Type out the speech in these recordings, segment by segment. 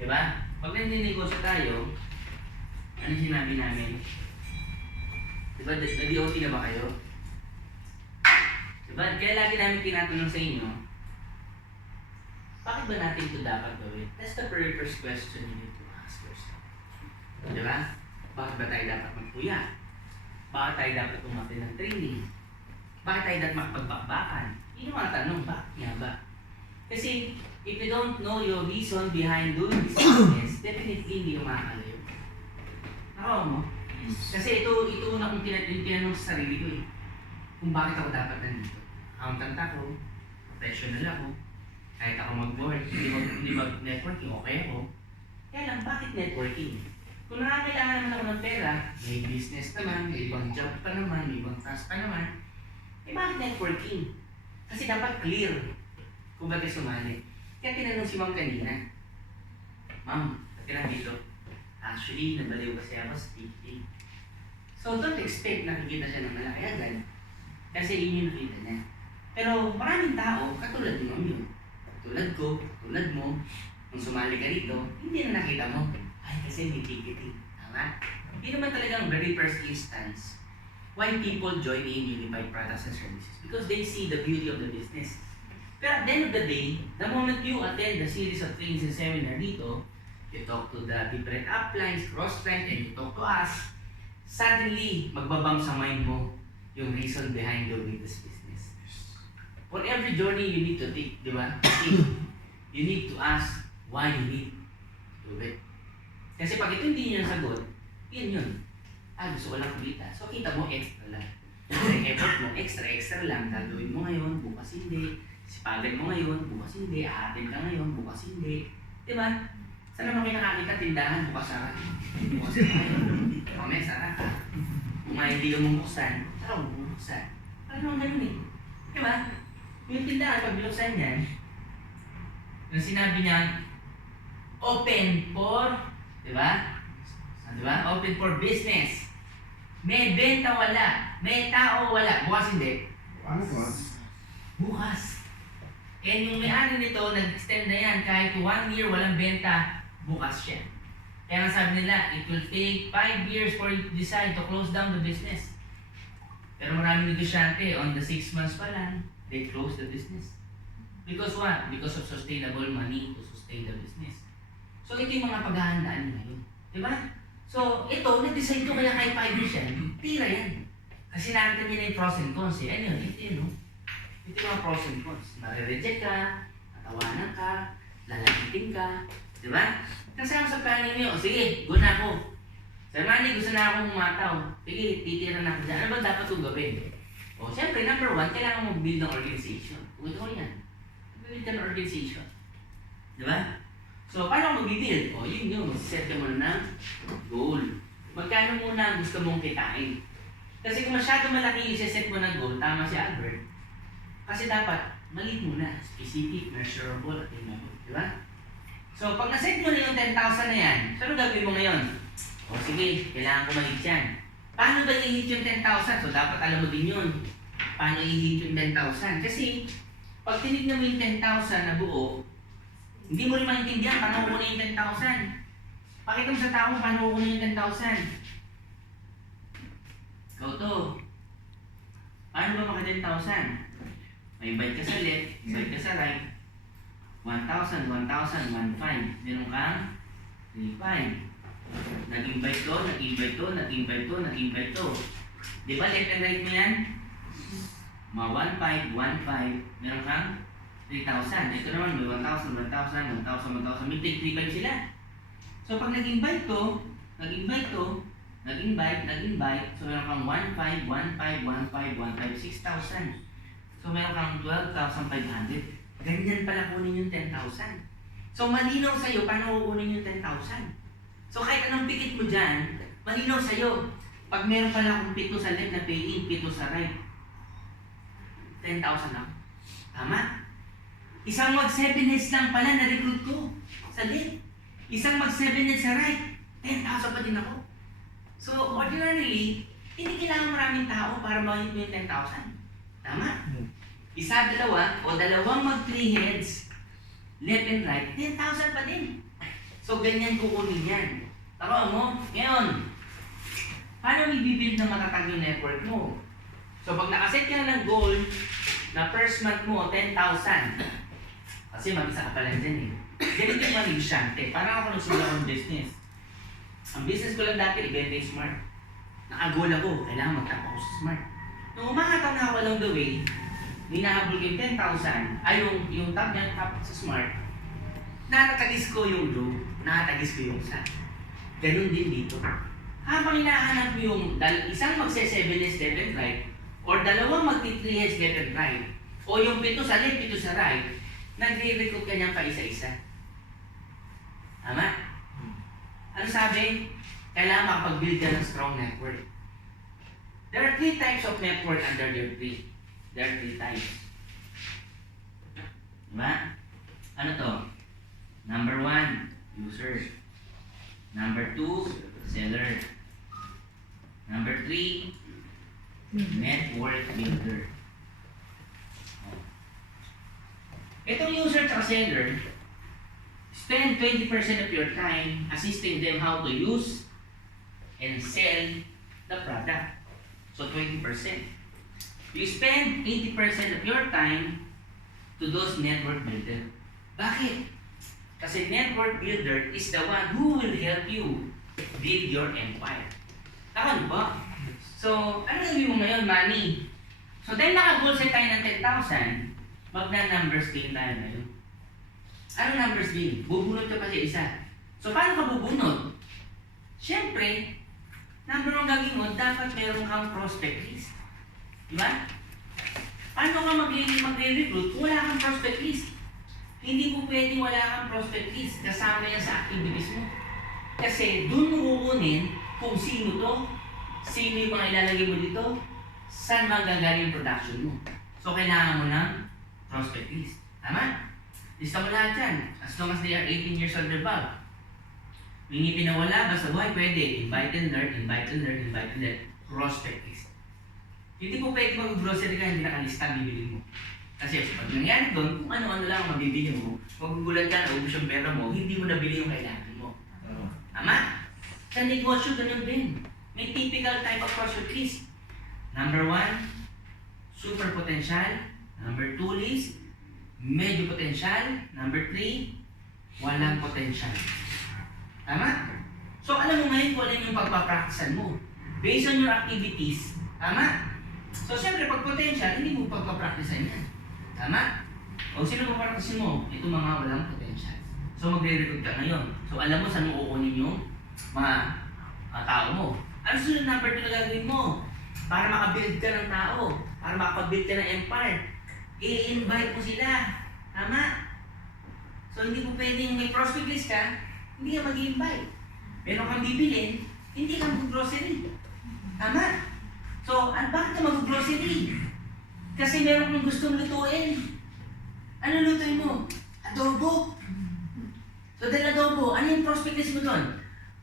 Diba? Pag nagninegosyo tayo, ano sinabi namin? Diba, nag-DOT na ba kayo? Diba, kaya lagi namin tinatanong sa inyo, bakit ba natin ito dapat gawin? That's the very first question you need to ask yourself. Diba? Bakit ba tayo dapat magpuya? Bakit tayo dapat umapil ng training? Bakit tayo dapat magpagbakbakan? Yun yung mga tanong, bakit nga ba? Kasi, if you don't know your reason behind doing this business, definitely hindi yung makakalayo. Nakaw mo? Kasi ito una kong tinanong sa sarili ko eh. Kung bakit ako dapat nandito. Accountant ako, professional ako, kahit ako mag-board, hindi mag-networking, okay ako. Kaya lang, bakit networking? Kung nakakailangan naman ako ng pera, may business naman, may ibang job pa naman, may ibang task pa naman, eh bakit networking? Kasi dapat clear kung bakit sumali. Kaya tinanong si Ma'am kanina, Ma'am, ba't ka nandito? Actually, nabaliw kasi ako sa speaking. So don't expect nakikita siya ng malaki agad. Kasi yun yung nakita niya. Pero maraming tao, katulad ni Ma'am yun. Tulad ko, tulad mo, kung sumali ka rito, hindi na nakita mo. Ay, kasi may ticketing. Tama? Hindi naman talagang very first instance why people join in Unified Products and Services. Because they see the beauty of the business. Pero at the end of the day, the moment you attend the series of trainings and seminar dito, you talk to the different uplines, cross-lines, and you talk to us, suddenly, magbabang sa mind mo yung reason behind doing this business. For every journey you need to take, di ba? You need to ask why you need to do it. Kasi pag ito hindi nyo nasagot, yun. Gusto ko lang kumita. So kita mo, extra lang. Yung effort mo, extra lang. Gagawin mo ngayon, bukas hindi. Sipagan mo ngayon, bukas hindi. Aatin ka ngayon, bukas hindi. Di ba? Saan naman kayo nakakita tindahan, bukas sarap. Bukas sarap. Mamaya sarap ka. Kung hindi ka bubuksan, sarap mo bubuksan. Parang naman ganun eh. Di ba? Yung tindahan, pag binuksan yan, yung sinabi niya, open for, di ba? Di ba? Open for business. May benta wala. May tao wala. Bukas hindi. Bukas. And yung may-ari nito, nag-extend na yan. Kahit 1 year walang benta, bukas siya. Kaya nga sabi nila, it will take 5 years for you to decide to close down the business. Pero maraming negosyante, on the 6 months pa lang, they close the business. Because what? Because of sustainable money to sustain the business. So ito yung mga paghahandaan nyo ngayon. Diba? So ito, nag-decide ko kaya kahit 5 years yan, tira yan. Kasi nakita niya na yung pros and cons eh. Ano yun? Ito yun, no? Ito yung mga pros and cons. Nare-reject ka, natawanan ka, lalagitin ka. Diba? Kasama sa planning nyo, sige, go na ako. Sir Manny, gusto na akong umataw. Sige, titira na ako dyan. Ano ba dapat kong gawin? O, siyempre, number 1, kailangan mo build ng organization. Kung ito ko yan, build ka ng organization. Diba? So, paano ako mag-build? O, yun yun. Set ka muna ng goal. Magkano muna gusto mong kitain? Kasi kung masyado malaki yung set mo ng goal, tama si Albert. Kasi dapat, maliit muna. Specific, measurable, attainable. Diba? So, pag naset mo na yung 10,000 na yan, ano gagawin mo ngayon? O sige, kailangan ko ma-hit yan. Paano ba i-hit yung 10,000? So, dapat alam mo din yun. Paano i-hit yung 10,000? Kasi, pag tinignan mo yung 10,000 na buo, hindi mo rin maintindihan paano kukunin yung 10,000. Pakita mo sa tao paano kukunin yung 10,000. Ikaw to. Paano ba maka 10,000? May invite ka sa left, invite ka sa right. 1,000, 1,000, 1,500. Meron kang 3,500. Nag-invite to, nag-invite to, nag-invite to, nag-invite to. Di ba left and right mo yan? Mga 1,500, 1,500. Meron kang 3,000. Ito naman may 1,000, 1,000, 1,000, 1,000. May 3,500 sila. So pag nag-invite to, nag-invite to, nag-invite, nag-invite. So meron kang 1,500, 1,500, 1,500, 1,500, 6,000. So meron kang 12,500. Ganyan pala kunin yung 10,000. So malinaw sa'yo paano kukunin yung 10,000. So kahit anong pikit mo dyan, malinaw sa'yo. Pag meron pala akong 7 sa left na pay-in, 7 sa right, 10,000 lang. Tama? Isang mag 7 heads lang pala na-recruit ko sa left. Isang mag 7 heads sa right, 10,000 pa din ako. So ordinarily, hindi kailangan maraming tao para ma-hit mo yung 10,000. Tama? Isa, dalawa, o dalawang mag 3 heads, left and right, 10,000 pa din. So So, ganyan kukunin yan. Tama mo? Ngayon, paano i-build na matatag yung network mo? So, pag nakaset ka na ng goal na first month mo, 10,000. Kasi mag-isa ka pala dyan eh. Ganito yung manigyante. Parang ako nagsimula ng business. Ang business ko lang dati, ibenta yung smart. Nakagoal ako, kailangan magtap ako sa smart. Nung umakataw na ako along the way, hinahabol ko yung 10,000, ay yung top niya, top sa smart, nakatagis ko yung low, nakatagis ko yung sa. Ganun din dito. Habang hinahanap mo yung isang magse-7S left and right, or dalawang magti-3S left and right, o yung pito sa left, pito sa right, nagre-recruit ka niyang pa isa-isa. Tama? Ano sabi? Kailangan makapag-build ka ng strong network. There are 3 types of network under your tree. There are 3 types. Diba? Ano to? Number 1, user. Number 2, seller. Number 3, network builder. Itong user at seller, spend 20% of your time assisting them how to use and sell the product. So 20%. You spend 80% of your time to those network builder. Bakit? Kasi network builder is the one who will help you build your empire. Tama ba? So, ano gawin mo ngayon, money? So, dahil naka-goal set tayo ng 10,000, magna-numbers game tayo ngayon. Ano numbers game? Bubunot ka pa sa isa. So, paano ka bubunot? Siyempre, number 1 gagawin mo, dapat meron kang prospect list. Diba? Paano ka magre-recruit kung wala kang prospect list? Hindi po pwede wala kang prospect list. Kasama yan sa activities mo. Kasi doon mo kukunin kung sino to, sino yung mga ilalagay mo dito, saan magagaling yung production mo. So, kailangan mo ng prospect list. Tama? Lista mo lahat yan. As long as they are 18 years old or above. May pinawala, basta buhay, pwede. Invite and learn, invite and learn, invite and learn. Prospect list. Hindi po pwede mag-grocery ka, hindi nakalista, bibili mo. Kasi pag nangyari doon, kung ano-ano lang ang mabibili mo, magugulat ka, naubos yung pera mo, hindi mo nabili yung kailangan mo. Tama? Sa negosyo, ganun din. May typical type of prospect list. Number 1, super potential. Number 2 list, medyo potential. Number 3, walang potential. Tama? So, alam mo ngayon kung ano yung pagpapracticean mo. Based on your activities. Tama? So, siyempre, pag potential, hindi mo pagpapracticean yan. Tama? O sino papracticean mo? Ito mga walang potential. So, magre-recruit ka ngayon. So, alam mo saan mo kukunin yung mga tao mo. Ano sunod number 2 na gagawin mo? Para makabuild ka ng tao. Para makabuild ka ng empire. I-invite mo sila. Tama? So, hindi mo pwedeng may prospect list ka, hindi ka mag-invite. Meron kang bibilin, hindi ka mag-grocery. Tama? So, bakit ka mag-grocery? Kasi meron kang gustong lutuin. Ano lutuin mo? Adobo. So, dahil adobo, ano yung prospect list mo doon?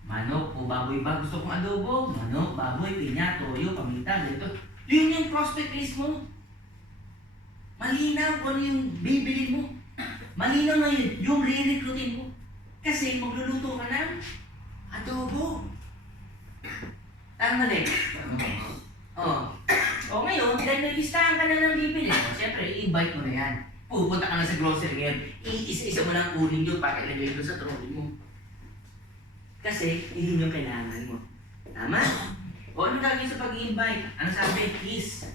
Manok o baboy ba? Gusto kong adobo? Manok, baboy, pinya, toyo, paminta, ganito. Yun yung prospect list mo. Malinaw kung ano yung bibili mo. Malinaw na yun, yung re-recruitin mo. Kasi magluluto ka ng adobo. Tama, Lex? Oh. O ngayon, dahil nag-listahan ka na ng bibili, siyempre, i-invite mo na yan. Pupunta ka na sa grocery ngayon, iisa-isa mo lang kunin yun para ilagay doon sa trolley mo. Kasi, hindi yung kailangan mo. Tama? O ano gagawin sa pag-i-invite? Ano sabi? Please.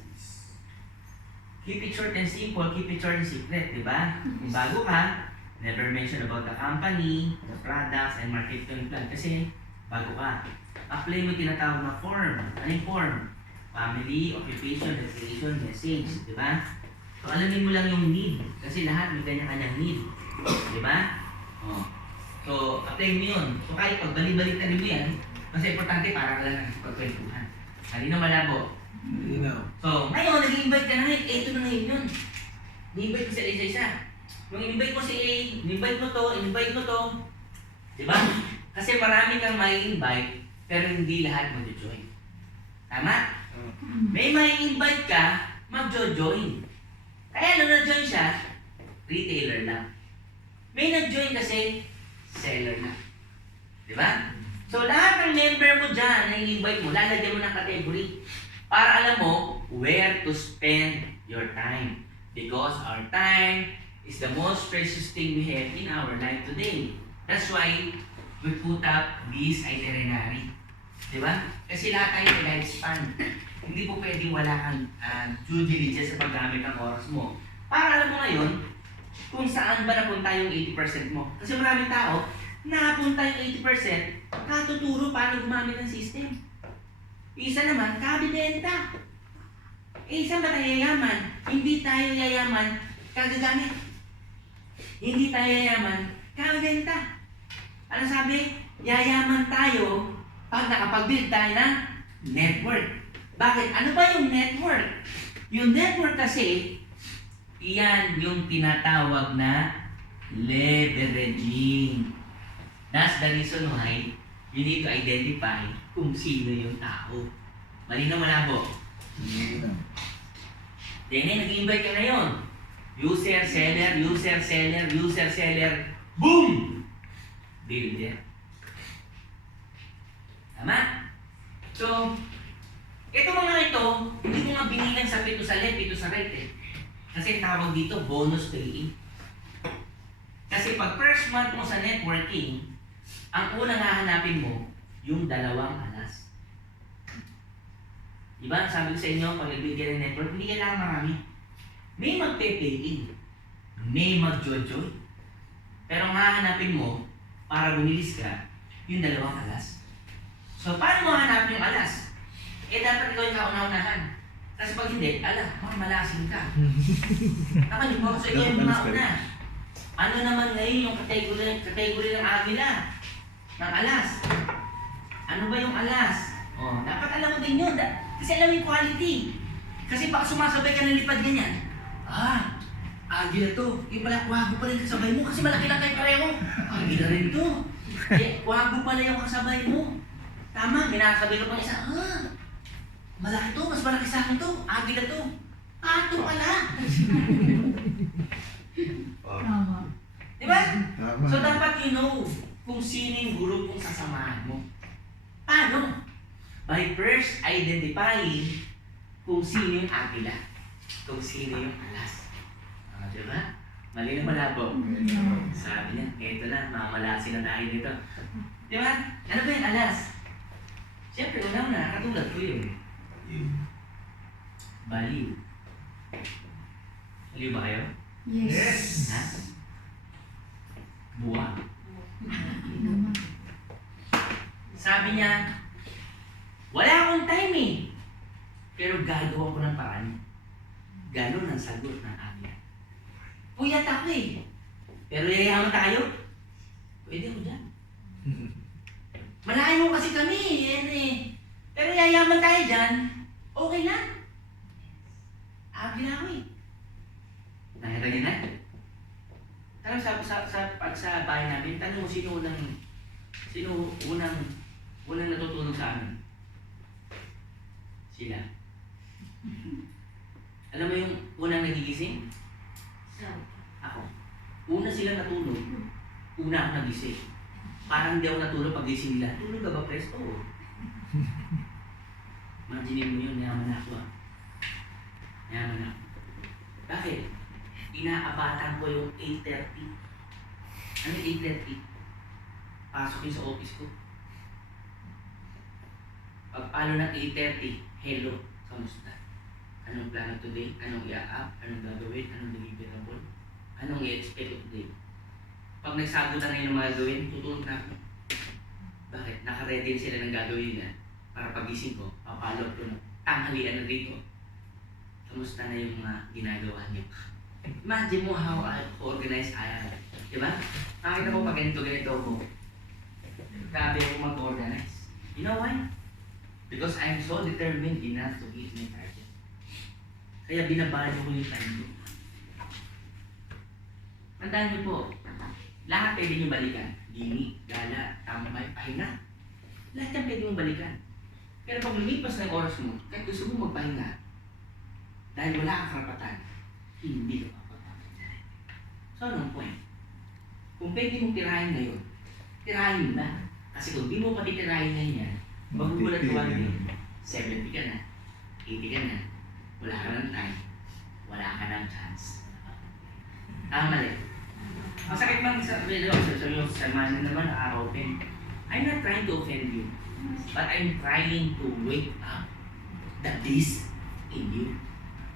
Keep it short and simple, keep it short and secret, di ba? Kung bago ka, never mention about the company, the products, and marketing plan. Kasi, bago ka. Apply mo tinatawag na form. Ano yung form? Family, occupation, recreation, message, di ba? So, alamin mo lang yung need. Kasi lahat may kanya-kanyang need. Di ba? Oh. So, apply mo yun. So, kahit pag balik-balik na rin mo yan, kasi importante para ka lang pagkwentuhan. Halina malabo. So, ngayon, nag-i-invite ka na ngayon. Ito na ngayon yun. Ni-invite mo sila isa-isa. Nung invite mo si A, invite mo to, invite mo to. Diba? Kasi marami kang mai-invite, pero hindi lahat mag-join. Tama? May mai-invite ka, mag-join. Kaya nung na-join siya, retailer lang. May nag-join kasi, seller na. Di ba? So, lahat ng member mo dyan na i-invite mo, lalagyan mo ng category para alam mo where to spend your time. Because our time is the most precious thing we have in our life today. That's why we put up this itinerary. Di ba? Kasi lahat tayo may lifespan. Hindi po pwedeng wala kang due diligence sa paggamit ng oras mo. Para alam mo ngayon kung saan ba napunta yung 80% mo. Kasi maraming tao, napunta yung 80%, katuturo paano gumamit ng system. Isa naman, kabibenta. Isa ba tayo yayaman? Hindi tayo yayaman, kagagamit. Hindi tayo yayaman, kabibenta. Ano sabi? Yayaman tayo pag nakapag-build tayo ng network. Bakit? Ano ba yung network? Yung network kasi, iyan yung tinatawag na leveraging. That's the reason why you need to identify kung sino yung tao. Malinaw malabo? Then, nag-invite ka na yun. User, seller, user, seller, user, seller. Boom! Builder. Tama? So, ito mga ito, hindi mo nga binilang sa pito sa left, pito sa right eh. Kasi tawag dito, bonus paying. Kasi pag first month mo sa networking, ang unang hahanapin mo, yung 2 alas. Diba? Sabi ko sa inyo, pag nagbigay ng network, hindi kailangan marami. May magpe-paying, may mag-joy-joy. Pero ang hahanapin mo, para bumilis ka, yung 2 alas. So, paano mo hanapin yung alas? Eh, dapat ikaw yung kauna-unahan. Kasi pag hindi, malasin ka. Naman, yung so ikaw yung mauna. Ano naman ngayon yung category ng agila? Ng alas. Ano ba yung alas? Oh, dapat alam mo din yun. Kasi alam mo yung quality. Kasi baka sumasabay ka ng lipad ganyan. Agila to. Yung pala, wago pala yung kasabay mo kasi malaki lang kayo pareho. Agila rin to. Wago pala yung kasabay mo. Tama, minakasabay ka pang isa. Malaki to, mas malaki sa akin to. Agila to. Pato pala. Tama. Diba? So dapat you know kung sino yung grupong sasamahan mo. Paano? By first identifying kung sino yung agila. Kung sino yung alas. Diba? Mali na malabo. Sabi niya, eto na, mamalasin na tayo dito. Diba? Ano ba yung alas? Siyempre, una-una, katulad ko yun. Baliw. Baliw ba kayo? Yes. Ha? Buwag. Sabi niya, wala akong time eh. Pero gagawa ko ng paraan. Ganon ang sagot ng amin. Puyat ako eh. Pero yayaman tayo? Pwede ako dyan. Malayo kasi kami, yan eh. Pero yayaman tayo dyan, okay lang. Abi na ako eh. Nakita niyo na? Tanong sa bahay namin, tanong mo sino unang natutulog sa amin? Sila. Alam mo yung unang nagigising? Ako. Una silang natulog. Una ako nagising. Parang hindi ako natulog pag gising nila. Tulog ka ba, Pres? Oo. Imagine mo yun, mayaman na ako. Mayaman na ako. Bakit? Inaabatan ko yung 8:30. Ano yung 8:30? Pasok yun sa office ko. Pagpalo ng 8:30, hello, kamusta? Anong plano today? Anong i-up? Anong gagawin? Anong deliverable? Anong i-expect today? Pag nagsagutan na yung mga gawin, tutulog na ako. Bakit? Naka-ready sila ng gagawin nila. Para pagising ko, papalo ko na tanghalian na dito. Kamusta na yung mga ginagawa niyo? Imagine mo how organized I am. Diba? Nakita mo pag ganito ko. Grabe ako mag-organize. You know why? Because I'm so determined enough to hit my target. Kaya binabalyo ko yung time ko. Tandaan niyo po, lahat pwede niyo balikan. Gini, gala, tambay, pahinga. Lahat yan pwede mong balikan. Pero pag lumipas ng oras mo, kahit gusto mo magpahinga, dahil wala kang karapatan, hindi ka mapagpapahinga. So anong point? Kung pwede mong tirahin ngayon, tirahin mo na. Kasi kung di mo patitirahin ngayon yan, magugulat ka one day, 70 ka na, 80 ka na, wala ka ng time, wala ka ng chance. Tama mali. Ang sakit man sa yung samahan naman naka-open. I'm not trying to offend you, but I'm trying to wake up the beast in you.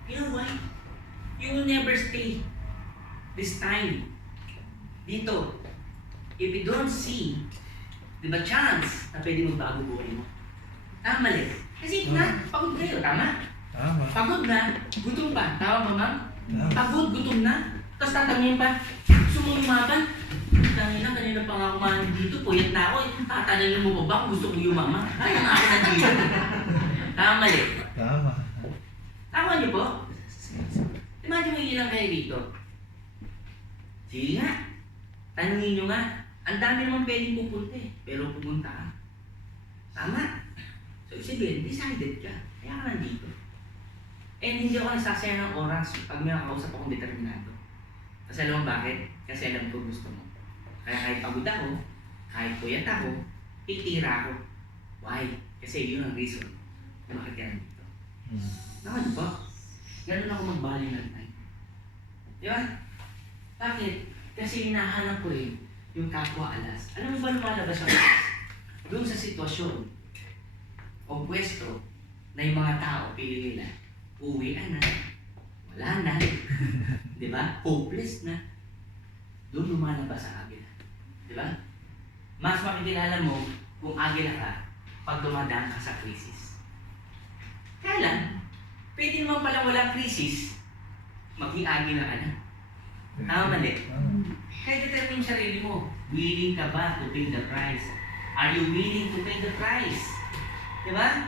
You know why? You will never stay this time dito. If you don't see, di ba, chance na pwede magbago buhay mo. Tama mali. Kasi na, pagod kayo, tama? Tama. Pagod na, gutom pa. Tama, mama? Tama. Pagod, gutom na. Tapos tatangin pa, gusto mo yumaban? Tangin na, kanina pa nga kumain dito, puyat na ako. Tatanungin mo pa ba kung gusto ko yumama? Ay, nga ako nandito. Tama mali. Tama. Tama niyo po? Imagine mo ilang kayo dito. Sige nga. Tanungin nyo nga. Ang dami naman pwedeng pupunta eh. Pero pupunta ka. Tama? So, sabihin, decided ka. Kaya ka nandito. And hindi ako nagsasaya ng oras pag may nakausap akong determinado. Kasi alam mo bakit? Kasi alam ko gusto mo. Kaya kahit pagod ako, kahit puyat ako, titira ako. Why? Kasi yun ang reason kung bakit ka nandito. Naman ba? Ganun ako magbali ng time. Di ba? Bakit? Kasi hinahanap ko eh, yung kapwa alas. Alam mo ba lumalabas ang alas? Doon sa sitwasyon o pwesto na yung mga tao pili nila, uwian na, wala na, di ba? Hopeless na. Doon lumalabas ang agila. Di ba? Mas makikilala mo kung agila ka pag dumadaan ka sa krisis. Kaya lang, pwede naman pala walang krisis, maging agila ka na. Tama mali. Kaya determine sarili mo, willing ka ba to pay the price? Are you willing to pay the price? Diba?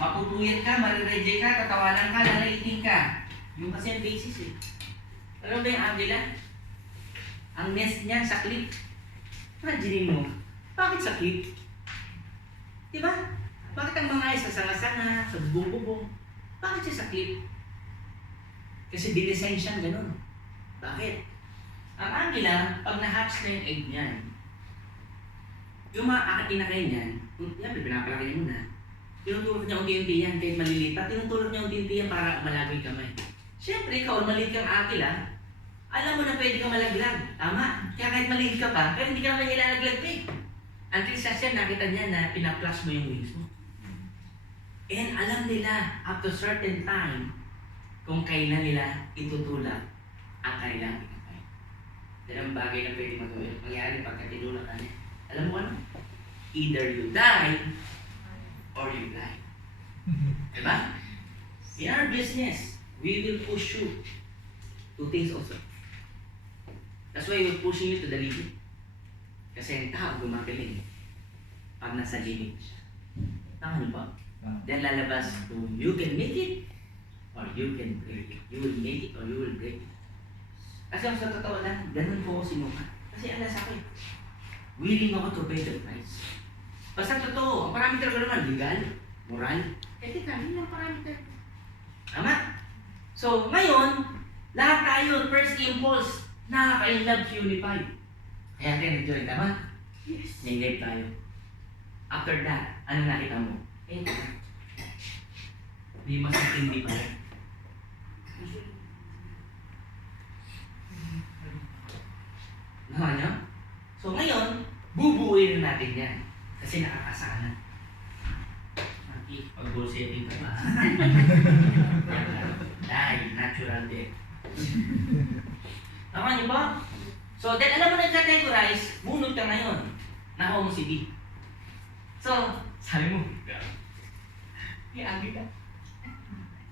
Mapupuyat ka, marireject ka, tatawanan ka, lalaitin ka. Yung kasi ang basis eh. Alam ba yung agila? Ang nest niya sa clip. Imagine mo, bakit sa clip? Diba? Bakit ang mga ay sa sanga-sanga, sa bubong-bubong? Bakit siya sa clip? Kasi dinesign siyang ganun. Bakit? Ang agila, pag na-hatch na yung egg niyan, yung mga inakay niyan, yan, pinapalaki niya muna. Tinutulog niya unti-unti yan, kahit maliliit pa, tinutulog niya unti-unti yan para malago yung kamay. Siyempre, ikaw, maliit kang agila, alam mo na pwede kang malaglag. Tama? Kaya kahit maliit ka pa, pero hindi ka naman ilalaglag pa eh. Until sa siya, nakita niya na pinaplas mo yung wings mo. And alam nila, up to certain time, kung kailan nila itutulak ang kanilang ikapay. Yan ang bagay na pwede mangyari pagka tinulak ka niya. Alam mo ano? Either you die or you die. Diba? In our business, we will push you to things also. That's why we're pushing you to the limit. Kasi ang tao gumagaling pag nasa limit siya. Tama niyo ba? Then lalabas kung you can make it or you can break it. You will make it or you will break it. Kasi sa totoo lang, ganun po ako sinuka. Kasi alas ako eh. Willing ako to pay the price. Basta totoo, ang parameter ko naman, legal, moral, ethical, yun ang parameter. Tama? So, ngayon, lahat tayo, first impulse, nakaka-in-love unified. Kaya tayo nag-join, tama? Yes. Nag-live tayo. After that, ano nakita mo? May mas hindi pa rin. Naman niyo? So ngayon, bubuuin na natin yan. Kasi nakakasana. Pag-bullshitting ka ba? Die, natural death. Naman niyo ba? So then alam mo na categorize, bunod ka ngayon. Nakaw mo si B. So, sabi mo, agi ka.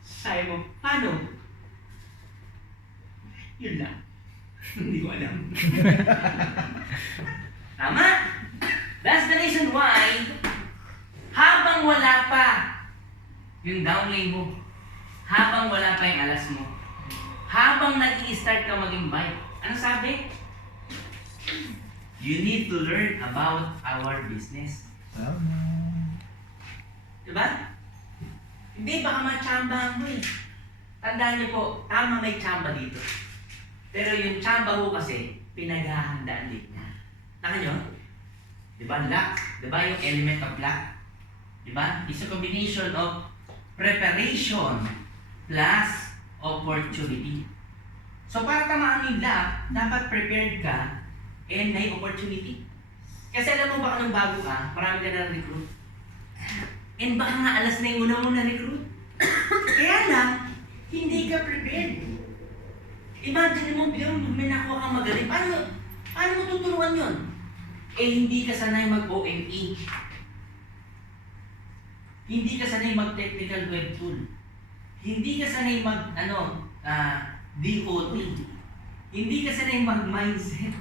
Sabi mo, paano? Yun lang. Hindi ko alam. Tama? That's the reason why, habang wala pa yung downlane mo, habang wala pa yung alas mo, habang nag-i-start ka maging bike, ano sabi? You need to learn about our business. Tama. Diba? Hindi, baka matsambahan mo eh. Tandaan niyo po, tama may tsamba dito. Pero yung tsamba ko kasi, pinaghahandaan din niya. Taka nyo? Diba? Luck. Diba yung element of luck? Diba? It's a combination of preparation plus opportunity. So para tamaan yung luck, dapat prepared ka and may opportunity. Kasi alam mo ba kung bago ka, marami ka na recruit. And baka nga alas na yung una mo na recruit. Kaya lang, hindi ka prepared. Imagine mo, may nakuha kang magaling. Paano mo tuturuan yun? Hindi ka sanay mag-OME. Hindi ka sanay mag-technical web tool. Hindi ka sanay DOT. Hindi ka sanay mag-mindset.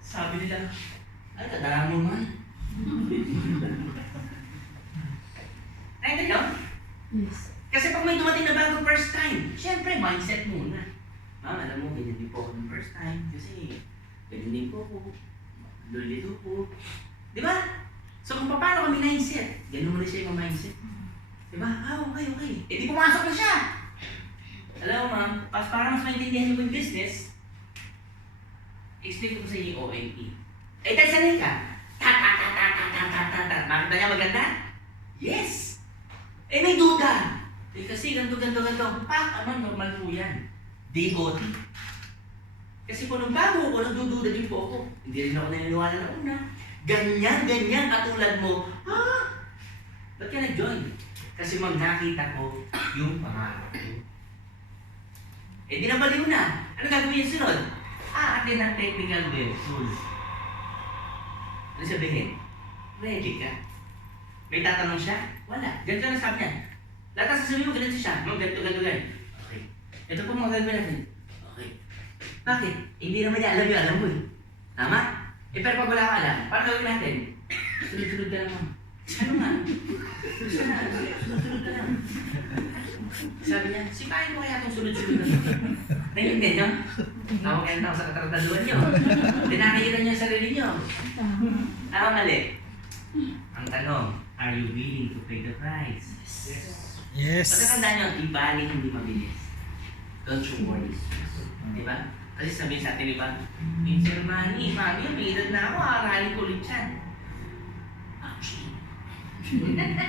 Sabi nila, ay, kadaan mo man. Naintindihan? Yes. Kasi pag may dumating na bago first time, syempre, mindset muna. Ma'am, alam mo, ganyan din po ako ng first time. Kasi, ganyan din po ako. Lulito po. Di ba? So, kung paano kami mindset, ganun mo rin siya yung mindset. Di ba? Okay. Di pumasok na siya. Alam mo, ma'am, para mas maintindihan mo yung business, explain ko sa inyo yung OME. Dahil sanay ka. Makita niya maganda? Yes! May duda. Kasi ganito. Normal po yan. DOT. Kasi po nung bago ko, nagdududa din po ako. Hindi rin ako naniniwala na una. Ganyan, katulad mo. Ba't ka nag-join? Kasi nakita ko yung pangarap ko. Di nabaliw na. Ano gagawin yung sunod? Atin ang technical web tools. Ano sabihin? Ready ka? May tatanong siya? Wala. Ganito na sabi niya. Lahat ang sasabihin mo, ganito siya. Ganito. Okay. Ito po mga gagawin natin. Okay. Bakit? Hindi naman niya alam mo eh. Tama? Pero pag wala ka alam, paano gagawin natin? Sunod-sunod ka lang mo. Ano nga? Sunod-sunod ka lang. Sabi niya, sipahin mo kaya itong sunod-sunod na. Naiintin niyo? Tawag kayo na ako sa katarataluan niyo. Pinakikita niyo yung sarili niyo. Tama mali. Ang tanong, are you willing to pay the price? Yes. Pagkakandaan niyo, ibaling hindi mabilis. Don't you worry. Diba? Kasi sabihin sa atin, diba? Sir Manny, mami, may edad na ako, aralin ko ulit yan. Actually,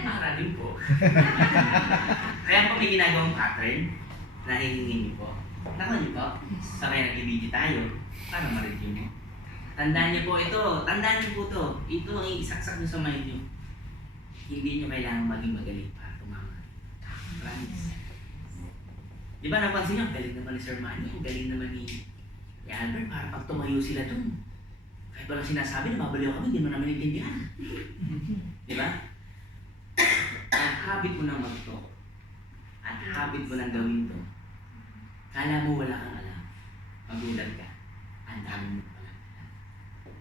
aralin po. Kaya po may ginagawang pattern na hihingin niyo po. Tama niyo po? Sabay nag-video tayo para ma-review niyo. Tandaan niyo po ito. Tandaan niyo po ito. Ito ang isaksak niyo sa mind niyo. Hindi niyo kailangan maging magaling para tumama. Promise. Di ba napansin niyo? Galing naman ni Sir Manny. Ang galing naman ni Albert. Para pag tumayo sila dun. Kahit walang sinasabi, nababaliw kami. Hindi mo naman intindihan. Di ba? At habit mo nang mag-talk. At habit mo nang gawin to. Kala mo wala kang alam. Magulat ka. Ang dami mo pala.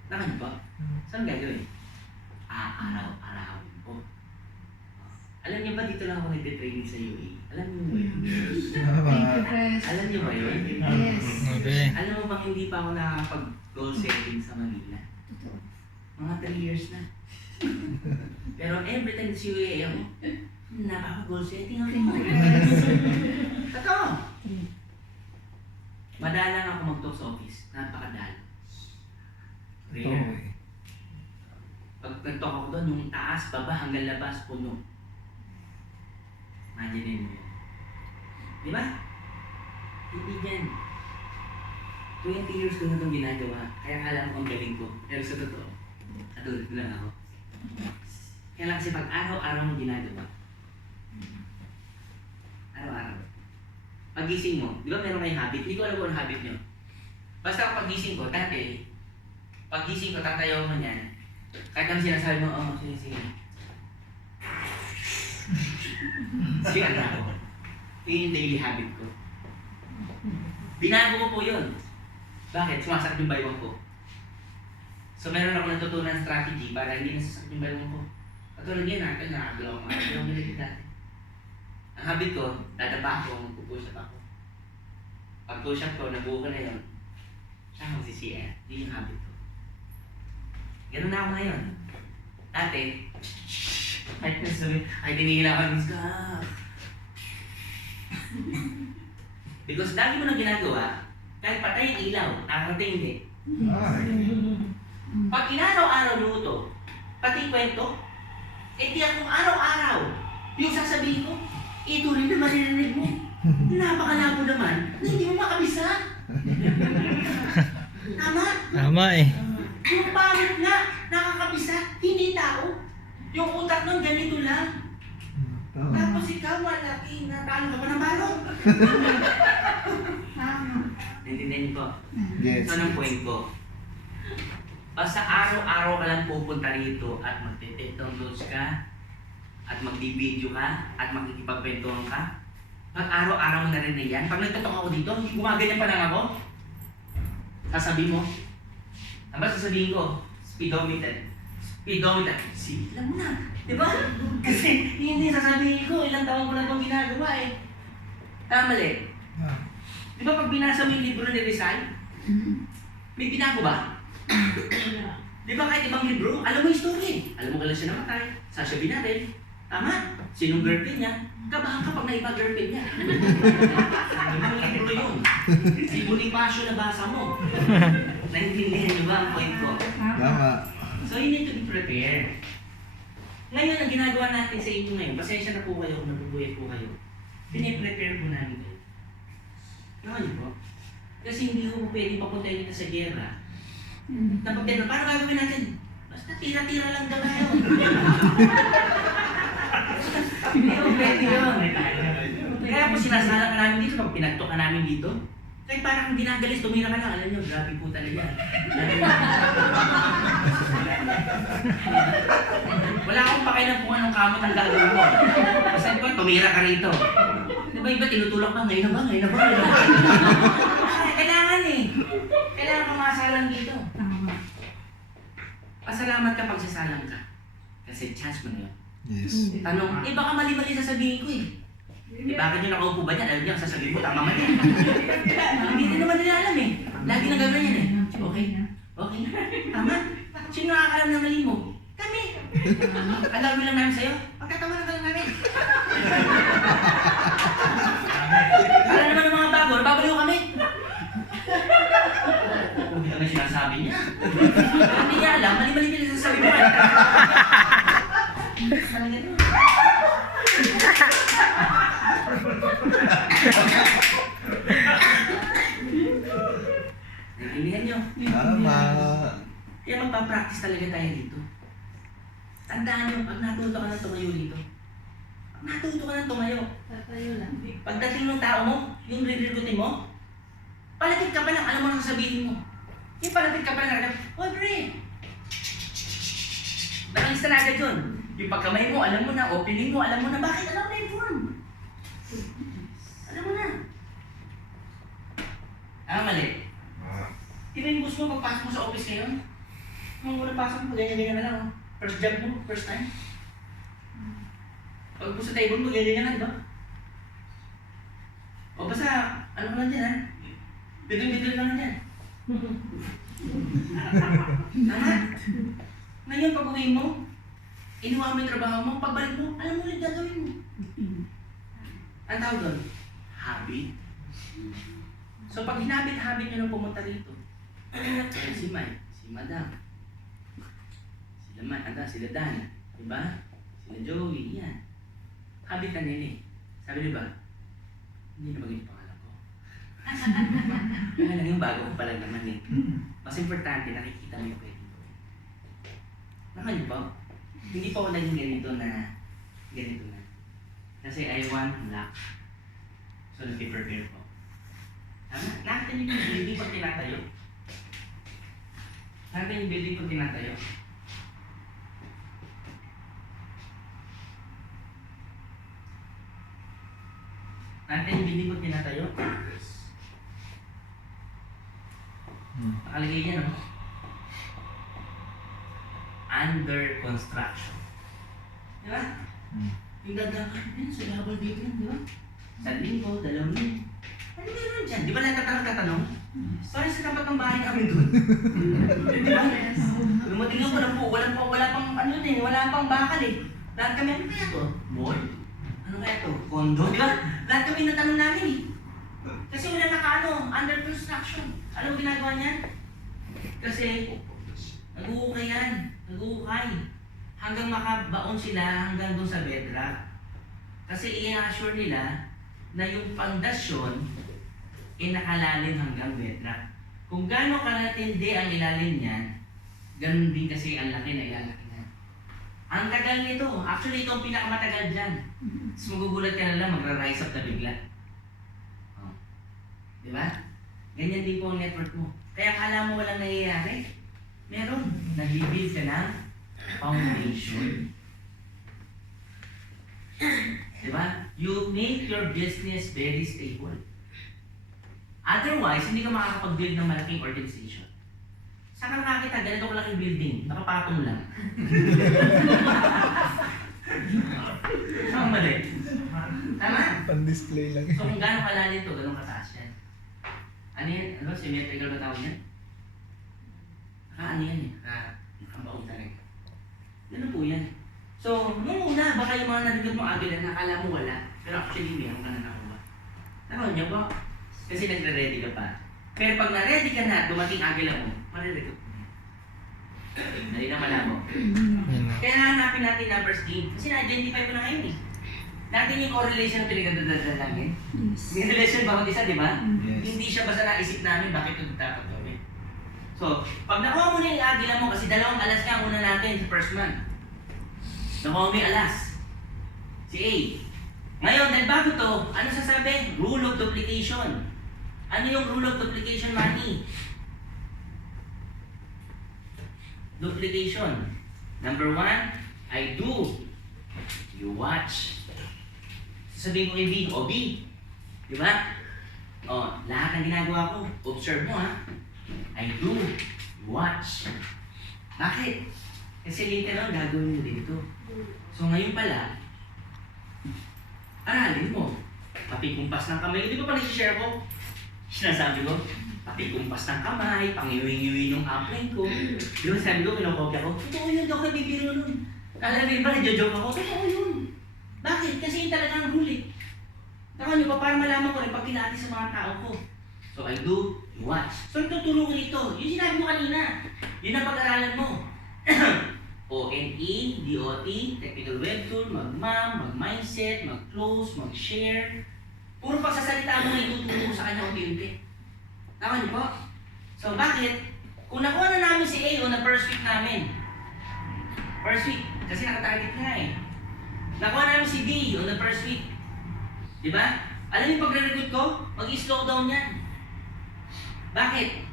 Tama niyo po? Saan gagawin? Araw-arawin po. Alam niyo ba dito lang ako nagtitraining sa UAE? Alam niyo ba yun? Thank you, Chris. Alam niyo ba yun? Yes. Okay. Alam mo bang hindi pa ako nakakapag-goal setting sa Manila? Totoo. Mga 3 years na. Pero every time sa UAE ako, nakaka-goal setting ako. Totoo. Madalang ako mag-talk sa office. Napakadalo. Rare. Pag nag-talk ako doon, yung taas, baba, hanggang labas, puno. Imagine mo yun. Di ba? Hindi yan. 20 years ko na itong ginagawa, kaya kala mo ang galing ko. Pero sa totoo, katulad ko lang ako. Kaya lang kasi pag araw-araw mo ginagawa, araw-araw. Pagising mo, di ba meron kayong habit? Hindi ko alam kung ano habit nyo. Basta pagising ko, dati, pagising ko, tatayo mo niyan. Kahit naman sinasabi mo, sige. Sige na ako. Yun yung daily habit ko. Binago ko po yun. Bakit? Sumasakit yung baywang ko. So meron ako natutunan strategy para hindi nasasakit yung baywang ko. Katulad yan, nakagalaw ako. Nakagalaw ko nila dati. Ang habit ko, dadaba ako, magpupush up ako. Pag push up ko, nabuo ko na yun. Siya mag-CCR. Yun yung habit ko. Ganun na ako ngayon. Dati, kahit nasabi, ay tinihila ka ng because lagi mo na ginagawa, kahit patay yung ilaw, nakakarating hindi. Pag inaraw-araw nyo ito, pati kwento, di akong araw-araw, yung sasabihin ko, ito rin na maririnig mo. Napakalabo naman na hindi mo makabisa. Tama? Tama eh. Yung pangit nga, nakakabisa, hindi tao. Yung utak nun, ganito lang. Tapos ikaw, malaki, natalo ka pa ng balong. Tama. Naintindihan niyo po? Yes. So, anong point ko? Basta araw-araw ka lang pupunta rito at magte-take downloads ka, at mag-video ka, at makikipagkwentuhan ka. Pag araw-araw mo narinig yan, pag nagtatok ako dito, gumaganyan pa lang ako. Sasabihin mo, ano ba sasabihin ko? Speedometer. Speedometer. Alam mo na, di ba? Kasi hindi sasabihin ko, ilang taon ko na itong ginagawa eh. Tama mali. Di ba pag binasa mo yung libro ni Rizal, may binago ba? Di ba kahit ibang libro, alam mo yung story. Alam mo kailan siya namatay, saan siya binaril. Tama? Sinong girlfriend niya? Kabahan ka pag naiba girlfriend niya. Ibang libro yun. Si Bonifacio na basa mo. Naintindihan niyo ba ang point ko? Tama. So you need to be prepared. Ngayon, ang ginagawa natin sa inyo ngayon, pasensya na po kayo kung nabubuhay po kayo. Piniprepare po namin kayo. Naman niyo po? Kasi hindi ko pwede papuntahin kita sa gera. Napagtero, paano gagawin natin? Basta tira-tira lang daw tayo. Hindi ko pwede yun. Kaya po sinasalang ka namin dito, pag pinagtok ka namin dito, kahit parang ginagalis, tumira ka lang, alam nyo, grabe po talaga. Wala akong pakialam kung anong kamot ang gagawin mo. Basta ko, tumira ka rito. Di ba iba, tinutulak ka, ngayon na ba, ngayon na ba, ngayon na ba? Ay, kailangan eh. Kailangan pumasalang dito. Tama. Pasalamat ka pag sasalang ka. Kasi chance mo na yun. Yes. Tanong, baka mali-mali sasabihin ko eh. Bakit yung nakaupo ba niya? Alam niya, sasabihin mo, tama man yan. Hindi rin naman nila alam eh. Lagi na gagawin yan eh. Okay? Okay? Tama? Sino nakakalam ng mali mo? Kami! Ang gagawin lang namin sa'yo, pagkatawanan ka lang namin. Para naman ng mga bago, nababaliw kami. Hindi naman sinasabi niya. Hindi niya alam, mali-mali nila sasabihin mo. Talaga doon. Naintindihan nyo? Tama. Kaya magpa-practice talaga tayo dito. Tandaan nyo, pag natuto ka ng tumayo dito, pag natuto ka ng tumayo, Tatayo lang. pagdating ng tao mo, yung ririgutin mo, palapit ka pa lang, alam mo na sasabihin mo. Yung palapit ka pa lang, oh Bre! Nakalista na agad yun. Yung pagkamay mo, alam mo na, opening mo, alam mo na, bakit? Alam mo na yung form. Alam mo na. Mali. Di ba yung gusto mo pagpasok mo sa office ngayon? Nung unang pasok mo, ganyan-ganyan na lang. Oh. First job mo, first time. Pag po sa table mo, ganyan-ganyan na, di ba? O basta, ano ka lang dyan, ha? Bidol-bidol ka lang dyan. Tama? Ngayon, pag uwi mo, inuwa mo yung trabaho mo, pagbalik mo, alam mo ulit gagawin mo. Ang tawag doon? Habit. So pag hinabit-habit nyo nung pumunta rito, si Mike, si Madam, sila Mike, sila Dan, diba? Sila Joey, yan. Habit na nila eh. Sabi diba? Hindi na maging pangalan ko. Kaya lang yung bago ko pala naman eh. Mas importante, nakikita mo yung pwede ko. Naman po, hindi pa ako naging ganito na. Kasi I want luck. So nag-prepare ko. Tama? Nakita niyo yung building pag tinatayo? Nakita niyo yung building pag tinatayo? Nakita niyo yung building pag tinatayo? Nakalagay yan, no? Under construction. Di ba? Yung gagawin yun, sa double date yun, di ba? Sa linggo, 2 linggo. Ano meron dyan? Di ba nagtatanong? Parang sa tapat ng bahay namin doon. Di ba? Lumating ako na po, wala pang ano din, wala pang bakal eh. Lahat kami, ano kaya to? Mall? Ano kaya to? Condo? Di ba? Lahat kami natanong namin eh. Kasi wala under construction. Alam mo ginagawa niyan? Kasi, Nag-uukay yan. Nag-uukay. Hanggang makabaon sila hanggang doon sa bedrock. Kasi i-assure nila na yung pundasyon nakalalim hanggang bedrock. Kung gaano kalatindi ang ilalim niyan, ganun din kasi ang laki na ilalaki niya. Ang tagal nito. Actually, ito ang pinakamatagal dyan. Tapos magugulat ka na lang, magra-rise up na bigla. Oh. Di ba? Ganyan din po ang network mo. Kaya akala mo walang nangyayari? Meron. Nag-build ka ng foundation. Di ba? You make your business very stable. Otherwise, hindi ka makakapag-build ng malaking organization. Saan ka nakakita? Ganito kalaking building. Nakapatong lang. Saan mali? Tama? Pan-display lang. So kung gano'ng kalalim to, gano'ng kataas yan. Ano yan? Ano? Symmetrical ba tawag yan? Ano yan eh? Nakabaon talaga. Ganun po yan. So, nung una, baka yung mga narinig mo agad na nakala mo wala. Pero actually, meron ka na nakuha. Nakuha niyo po? Kasi nagre-ready ka pa. Pero pag na-ready ka na, dumating agila mo, marirecord mo. Dali na malabo. Kaya hanapin natin numbers game. Kasi na-identify mo na ngayon eh. Natin yung correlation na pinagdadadalangin. Yes. May relation bawat isa, di ba? Yes. Hindi siya basta naisip namin bakit ito dapat gawin. So, pag nakuha mo na yung agila mo, kasi dalawang alas nga una natin sa first month. Nakuha mo yung alas. Si A. Ngayon, dahil bago to, ano sasabi? Rule of duplication. Ano yung rule of duplication, Manny? Duplication. Number 1, I do. You watch. Sasabihin ko kay B, o B. Di ba? O, lahat ng ginagawa ko, observe mo ha. I do. You watch. Bakit? Kasi later on, gagawin mo dito. So ngayon pala, aralin mo. Papikumpas ng kamay. Di ba pa nag-share ko? Sinasabi ko, papikumpas ng kamay, pangiwi-iwi yung upline ko. Di ba sabi ko, pinakopya ko, totoo yun, daw kayo bibiro nun. Kala rin ba, nagjo-joke ako, totoo yun. Bakit? Kasi yun talaga ang huli. Nakuha niyo pa, para malaman ko rin pag pinati sa mga tao ko. So I do, you watch. So ituturo ko dito. Yung sinabi mo kanina, yun ang pag-aralan mo. ONE, DOT, Technical Web Tool, mag-MAM, mag-mindset, mag-close, mag-share. Puro pagsasalita mo na ituturo ko sa kanya unti-unti. Tama niyo po? So bakit? Kung nakuha na namin si A o na first week namin, first week, kasi nakatarget nga eh. Nakuha namin si B o na first week. Di ba? Alam niyo pag-recruit ko, mag-slow down yan. Bakit?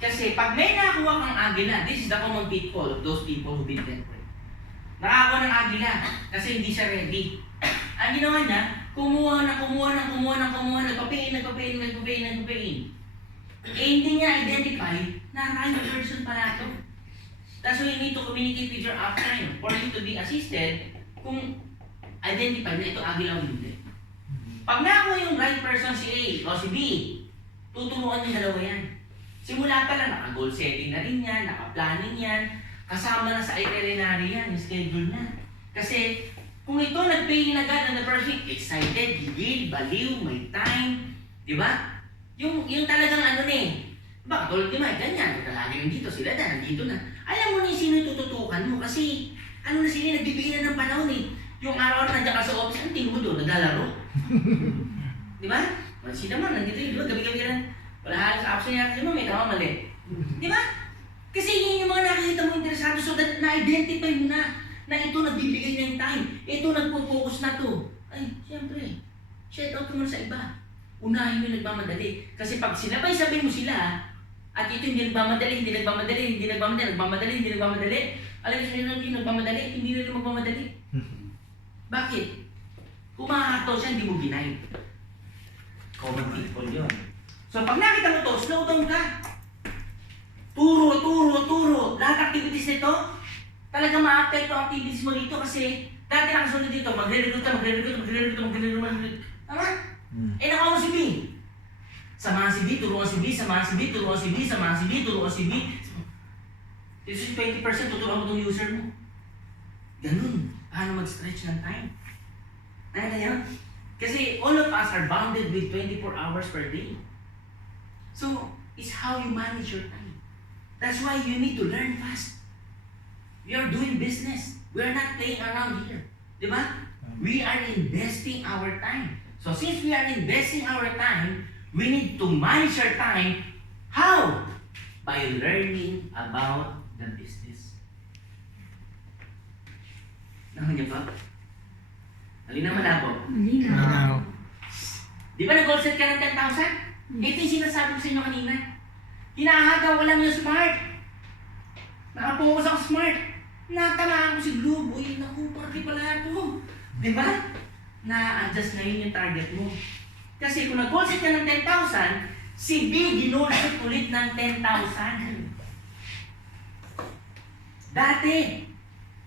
Kasi pag may nakakuha kang agila, this is the common pitfall of those people who build network. Nakakuha ng agila kasi hindi siya ready. Ang ginawa niya, kumuha, nagpapain. Eh hindi niya identify na kind of person pala ito. That's why you need to communicate with your upline for you to be assisted kung identify na ito agila o hindi. Pag nakakuha yung right person si A o si B, tuturuan yung dalawa yan. Simula pa lang, naka-goal setting na rin yan, naka-planning yan, kasama na sa itinerary yan, yung schedule na. Kasi kung ito nag-pay na agad on the first week, excited, gigil, baliw, may time, di ba? Yung talagang ano na eh. Baka tulad ni Mike, ganyan, lagi nandito sila na, nandito na. Alam mo na yung sino tututukan mo kasi ano na sila, nagbibigay na ng panahon eh. Yung araw-araw nandiyan ka sa office, ang tingin mo doon, naglalaro. Di ba? Sila man, nandito yun, di ba? Gabi-gabi rin. Wala halos option niya kasi mo, may tama mali. Di ba? Kasi yun yung mga nakikita mo interesado so that na-identify mo na ito nagbibigay na yung time. Ito nagpo-focus na to. Ay, siyempre, shout out mo na sa iba. Unahin mo yung nagmamadali. Kasi pag sinabay-sabay mo sila, at ito hindi nagmamadali, alam mo sila hindi nagmamadali, hindi rin magmamadali. Bakit? Kumakato siya, hindi mo ginay. Common people yun. So pag nakita mo to, slow down ka. Turo. Lahat activities nito, talaga ma-apekto ang activities mo dito kasi dati nakasunod dito, magre-recruit. Tama? Eh nakuha mo si B. Samahan si B, turuan si B. This is 20%, tuturuan mo itong user mo. Ganun. Paano mag-stretch ng time? Ano yan? Kasi all of us are bounded with 24 hours per day. So, it's how you manage your time. That's why you need to learn fast. We are doing business. We are not playing around here. Di ba? We are investing our time. So since we are investing our time, we need to manage our time. How? By learning about the business. Nahan niyo ba? Halina malabo. Malinaw. Di ba nag-goal set ka ng 10,000? Ito yung sinasabi ko sa inyo kanina. Hinahagaw ko lang yung smart. Nakapokus ako smart. Natamaan ko si Globe. Uy, naku, party pala ito. Di ba? Na-adjust na yun yung target mo. Kasi kung nag-goal set ka ng 10,000, si B ginol set ulit ng 10,000. Dati,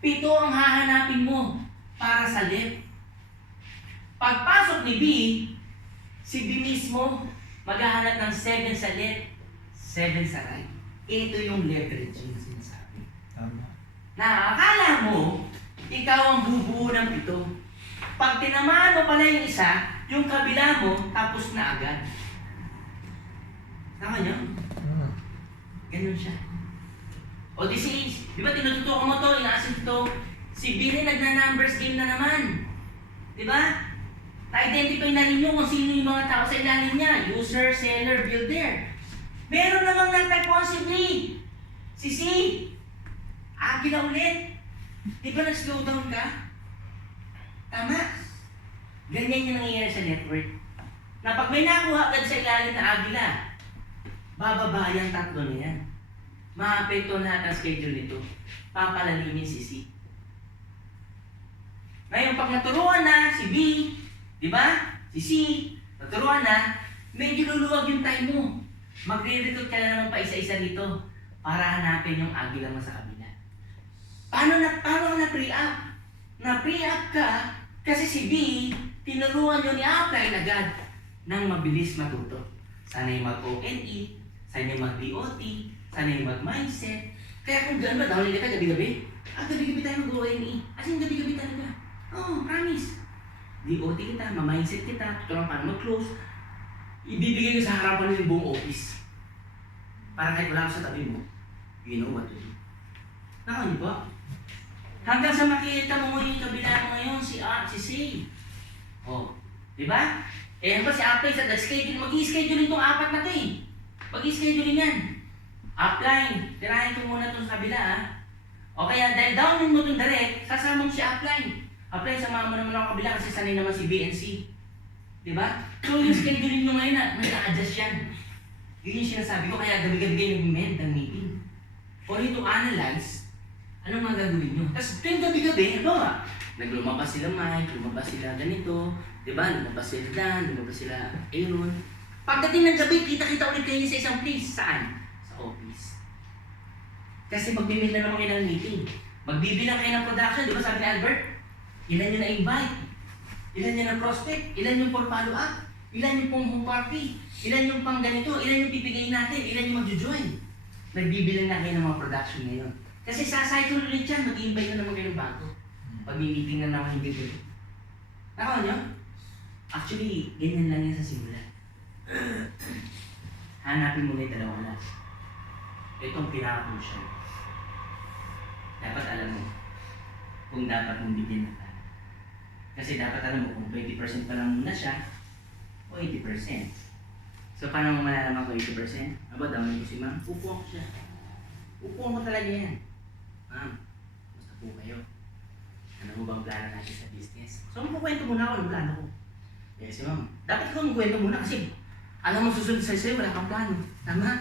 7 ang hahanapin mo para sa left. Pagpasok ni B, si B mismo maghahanap ng 7 sa left, 7 sa right. Ito yung leverage yung sinasabi. Tama. Na akala mo, ikaw ang bubuo ng 7. Pag tinamaan mo pala yung isa, yung kabila mo, tapos na agad. Tama niyo? Ganun siya. O this is, di ba tinututukan mo to, ina-assist to, si B rin nagna-numbers game na naman. Di ba? Na-identify na rin nyo kung sino yung mga tao sa ilalim niya. User, seller, builder. Meron namang natagpuan si B. Si C. Agila ulit. Di ba nag-slow down ka? Tama. Ganyan yung nangyayari sa network. Na pag may nakuha agad sa ilalim na agila, bababa yung 3 na yan. Maapekto lahat ang schedule nito. Papalalimin si C. Ngayon, pag naturuan na si B, di ba? Si C, naturuan na, medyo luluwag yung time mo. Magre-recruit ka na naman pa isa-isa dito para hanapin yung agila mo sa kabila. Paano ka na-pre-up? Na-pre-up ka kasi si B, tinuruan yun i-apply agad nang mabilis matuto. Sanay mag-ONE, sanay mag-DOT, sanay mag-mindset. Kaya kung gano'n ba, dahil ka gabi-gabi? Gabi-gabi tayo mag-ONE. As in, gabi-gabi talaga. Oh, promise. DOT kita, ma-mindset kita, tuturuan paano mag-close. Ibibigay ko sa harapan ng buong office. Para kahit wala ko sa tabi mo, you know what to do. Nakano ba? Hanggang sa makita mo yung kabila mo ngayon, si C. Oh, di ba? Eh, ano ba si apply sa schedule? Mag-i-schedule itong 4 na ito eh. Mag-i-schedule yan. Upline, tirahin ko muna itong kabila ah. O kaya dahil downin mo itong direct, sasama mo si upline. Apply, sama mo naman ako kabila kasi sanay naman si B and C. Diba? So yung scheduling nyo ngayon na, nag-a-adjust yan. Yun yung sinasabi ko, kaya gabi-gabi kayo nag-med ng meeting. For you to analyze, anong magagawin nyo? Tapos tuwing gabi-gabi, ano ba? Naglumabas sila Mike, lumabas sila ganito, diba? Lumabas sila Dan, lumabas sila Aaron. Pagdating ng gabi, kita-kita ulit kayo sa isang place. Saan? Sa office. Kasi magbibigay na naman kayo ng meeting. Magbibilang kayo ng production, diba sabi ni Albert? Ilan yung na-invite? Ilan yung na-prospect? Ilan yung for follow-up? Ilan yung pong home party? Ilan yung pang ganito? Ilan yung pipigayin natin? Ilan yung mag-join? Nagbibilang na kayo ng mga production ngayon. Kasi sa cycle ulit yan, mag-invite na naman kayo ng bago. Pag may meeting na naman yung bibili. Nakaw nyo? Actually, ganyan lang yan sa simula. Hanapin mo na yung dalawang lang. Itong pinaka-crucial. Dapat alam mo kung dapat mong bigyan ng time. Kasi dapat alam mo kung 20% pa lang muna siya o 80%. So paano mo malalaman kung 80%? Aba, dami ko si ma'am. Upuan ko siya. Upuan ko talaga yan. Ma'am, basta po kayo. Ano mo bang plano natin sa business? So magkukwento muna ako ng plano ko. Yes, ma'am. Dapat ikaw magkwento muna kasi alam mo susunod sa'yo, wala kang plano. Tama?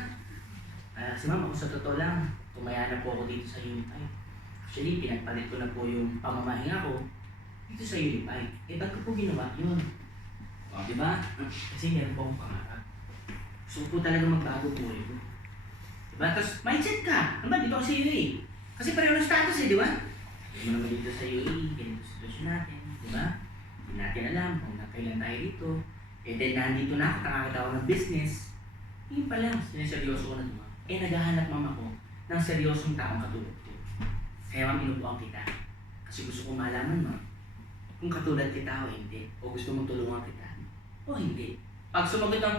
Si ma'am, ako sa totoo lang, tumaya na po ako dito sa Unify. Actually, pinagpalit ko na po yung pamamahinga ko dito sa Unify. Eh, ba't ko po ginawa yun? O, diba? Kasi meron po akong pangarap. Gusto ko po talaga magbago po ko. Diba? Tapos, mindset ka. Ano ba? Dito ako sa UAE. Kasi pareho ng status eh, di ba? Hindi mo naman dito sa UAE, ganito sitwasyon natin. Diba? Hindi natin alam kung kailan tayo dito. Eh, then nandito na ako, nakakita ako ng business. Yun pa lang, siniseryoso ko na diba? Eh, naghahanap mama ko ng seryosong taong katulad ko. Kaya ma'am, inupuan kita. Kasi gusto kong malaman mo kung katulad kita o hindi. O gusto mong tulungan kita o hindi. Pag sumagot ng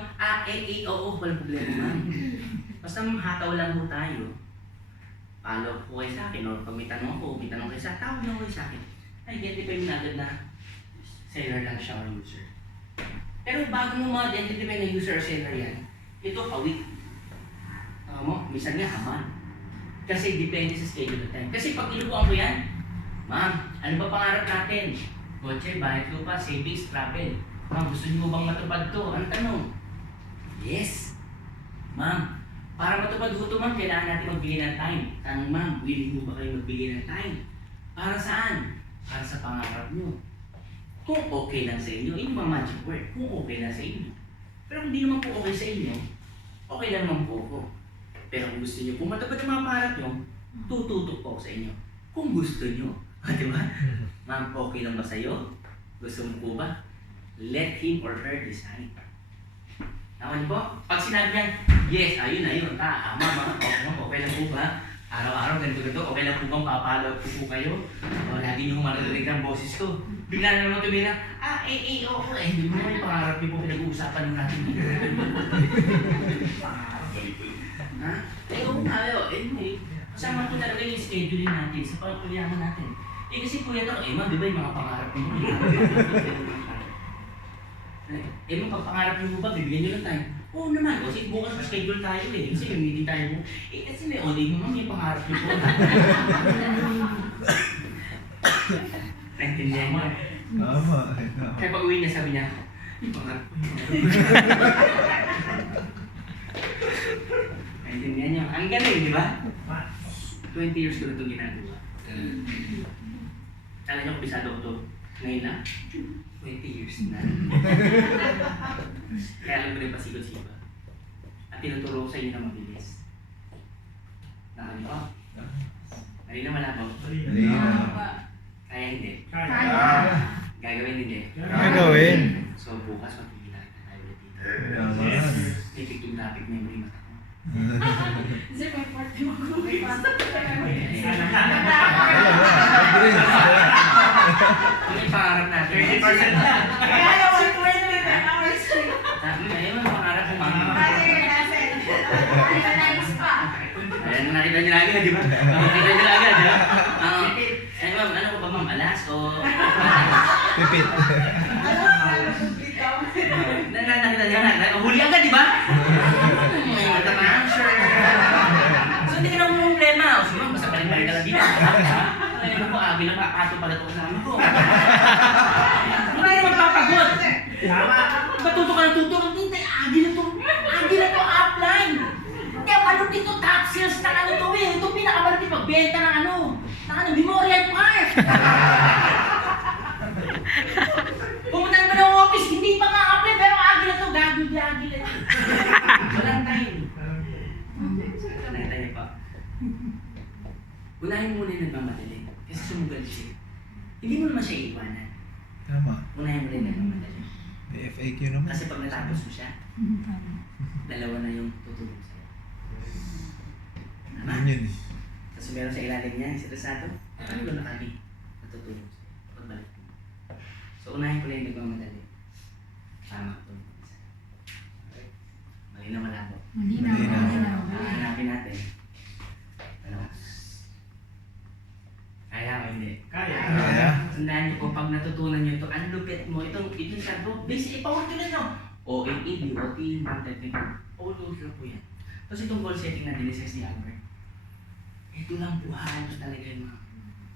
oo, walang problema ma'am. Basta hataw lang mo tayo. follow up po kayo sa akin, or pag may tanong ako, may tanong kayo sa tawag lang kayo sa akin, identify mo na agad na seller lang siya or user. Pero bago mo ma-identify na user or seller yan, ito kawit. Mo, minsan nga haman. Kasi depende sa schedule ng time. Kasi pag ilubuan ko yan, ma'am, ano ba pangarap natin? Kotse, bahay, lupa, savings, travel. Ma'am, gusto niyo bang matupad to? Ang tanong, yes. Ma'am, para matupad ko ito, ma'am, kailangan natin magbigay ng time. Tanong, ma'am, willing mo ba kayo magbigay ng time? Para saan? Para sa pangarap niyo. Kung okay lang sa inyo, yun yung magic word. Kung okay lang sa inyo. Pero kung hindi naman po okay sa inyo, okay lang naman po ako. Pero kung gusto niyo po matupad yung mga pangarap niyo, tututok po ako sa inyo. Kung gusto niyo. Di ba? Ma'am, okay lang ba sa'yo? Gusto mo po ba? Let him or her decide. Naman po? Pag sinabi niyan, yes, ayun na yun. Ma'am, okay lang po ba? Araw-araw, ganito-ganito, okay lang po bang papalo po kayo? O lagi niyo maririnig ang boses ko. Bigla na naman tumira, oo, hindi mo naman yung pangarap niyo po pinag-uusapan natin. Ha? Oo nga, anyway, kasama po talaga yung scheduling natin sa pagkuliyahan natin. Kasi kuya ito, ma'am, di ba yung mga pangarap niyo? Ma'am, pag pangarap niyo ba, bibigyan niyo lang tayo. Oo naman, kasi bukas na schedule tayo kasi may meeting tayo mo. Kasi may only mo, ma'am, yung pangarap niyo po. Naintindihan mo. Tama. Kaya pag uwi niya, sabi niya, yung pangarap ko. Naintindihan niyo. Ang galing, di ba? 20 years ko na ito ginagawa. Kala niyo, kubisado ko ito. Ngayon na, 20 years na. Kaya alam mo rin pasikot-sikot. At tinuturo ko sa inyo na mabilis. Nakalimutan ko. Marina malabo. Kaya hindi. Gagawin hindi. Gagawin. So bukas magkikita tayo ulit dito. Yaman. May picture topic memory mata ko. Sir, may part mo ko. May May pangarap natin. 30% na. Kaya yung 20 hours straight. Ayun ang pangarap ko. Ayan, nakita niyo na agad, di ba? Nakita niyo na agad, di ba? Ay ma'am, ano ko ba ma'am? Alas o... Pipit. Nakita niyo na. Huli agad, di ba? May mata pa. Sure. So hindi ka na problema. O sige ma'am, basta balik-balik ka lang dito. Ayun ako, bilang makapato pala ito kasama ko. Wala naman papagod. Tama. Matuto ka ng tuto. Hindi, agi na to upline. Hindi, malupit to top sales ng ano to eh. Ito pinakamalupit pagbenta ng ano. Ng ano, Memorial Park. Pumunta naman ng office, hindi pa nga apply, pero agi na to, gagi na to. Walang time. Nakita niyo pa. Unahin mo muna yung nagmamadali. Kasi sumugal siya. Hindi mo naman siya iiwanan. Tama. Unahin mo rin nagmamadali. May FAQ naman. Kasi pag natapos mo siya, dalawa na yung tutulong sa'yo. Tama? Yun yun. Tapos meron sa ilalim niya, si Resato, ano ba nakali? Natutulong sa'yo. Pagbalik mo. So unahin ko rin nagmamadali. Tama ito. Mali na malabo. Hanapin natin. Ano? Kaya o hindi? Kaya. Tandaan niyo po, pag natutunan niyo ito, ang lupit mo, itong sabi mo, basic, ipawag nyo na nyo. OAE, DOT, non-technical, all those lang po yan. Tapos itong goal setting na diniscuss ni Albert, ito lang buhay, ito talaga yung mga,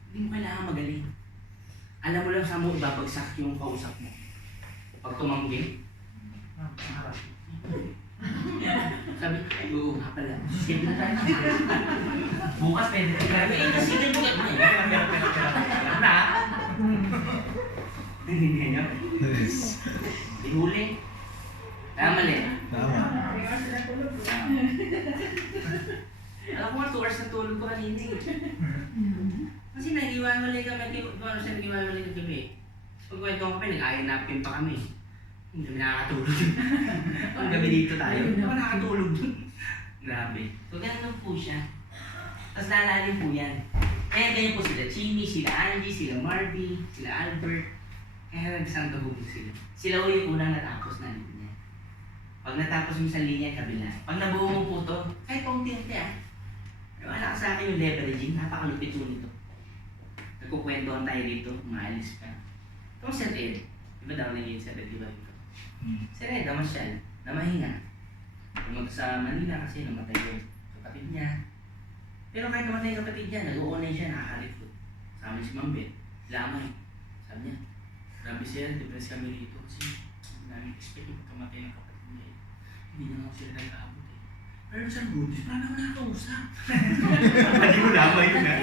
hindi mo kailangan magaling. Alam mo lang saan mo ibabagsak yung kausap mo. Pag tumanggi, sabi, oo nga pala, schedule na tayo. Bukas pwede tayo. Kasi ganito na. Hindi nyo. Yes. Ihuli. Tama mali. Tama. Alam ko nga 2 hours na tulog ko kanina eh. Kasi nag-iwawalay kami, ano siya nag-iwawalay ng gabi. Pag kwento ko kami, nag-i-napin pa kami. Hindi kami nakakatulog. Ang gabi dito tayo, hindi kami nakakatulog dun. Grabe. So ganun po siya. Tapos lalalim po yan. Kaya ganyan po sila Chini, sila Angie, sila Marby, sila Albert. Kaya nagsang kahubog sila. Sila uli unang natapos na linya. Pag natapos mo sa linya, kabila. Pag nabuo mo po to, kahit paunti-unti Wala ka sa akin yung leveraging, napakalupit mo nito. Nagkukwentuhan tayo dito, maalis ka. Itong Sir Ed, diba daw na yung Sir Ed, diba dito? Sir Ed, namasyal, namahinga. Pumunta sa Manila kasi namatay yung kapatid niya. Pero kahit namatay yung kapatid niya, nag-uunay siya, nakakalikot. Sa amin si Mambet, lamay. Sabi niya, grabe siya, depressed kami rito kasi namin expect yung pagkamatay ng kapatid niya. Hindi na ako sila nag-aabot eh. Pero sa Buddhist, paano naman nakakausap? Hindi mo lamay yun ha?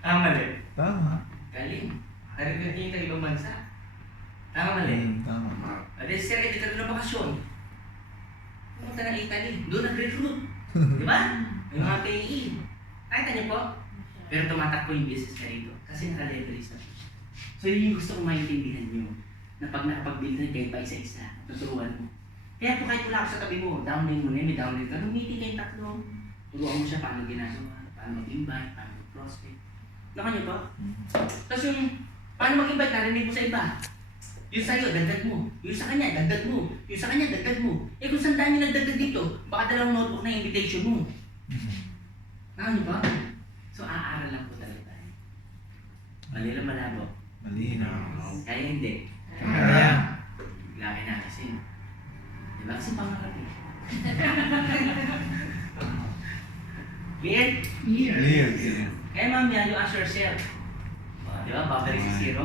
Tama mali. Tama. Galing. Narinig niya yung ibang bansa. Tama mali. Tama. At sir, dito na bakasyon. Pumunta ng Italy. Doon nag-recruit. Di ba? May mga PAE. Nakita niyo po? Pero tumatakbo yung business na rito. Kasi naka-leverage na po siya. So yun yung gusto kong maintindihan nyo. Na pag nakapag-build na kayo pa isa-isa, tuturuan mo. Kaya po kahit wala ako sa tabi mo, downline mo na may downline ka. Nung meeting kayong tatlo, turuan mo siya paano ginagawa, paano mag-invite, paano mag-prospect. Naka niyo po? Tapos yung paano mag-invite, narinig mo sa iba. Yung sa'yo, dagdag mo. Yung sa kanya, dagdag mo. Yung sa kanya, dagdag mo. Eh kung saan dami nagdagdag dito, baka dalawang notebook na invitation mo. Ano ba? So aaral lang po talaga tayo. Mali lang malabo. Malinaw. Kaya hindi. Kaya. Laki na kasi. Diba kasi pangarap eh. Clear? Clear. Kaya mamaya you ask yourself. Diba? Babalik sa zero.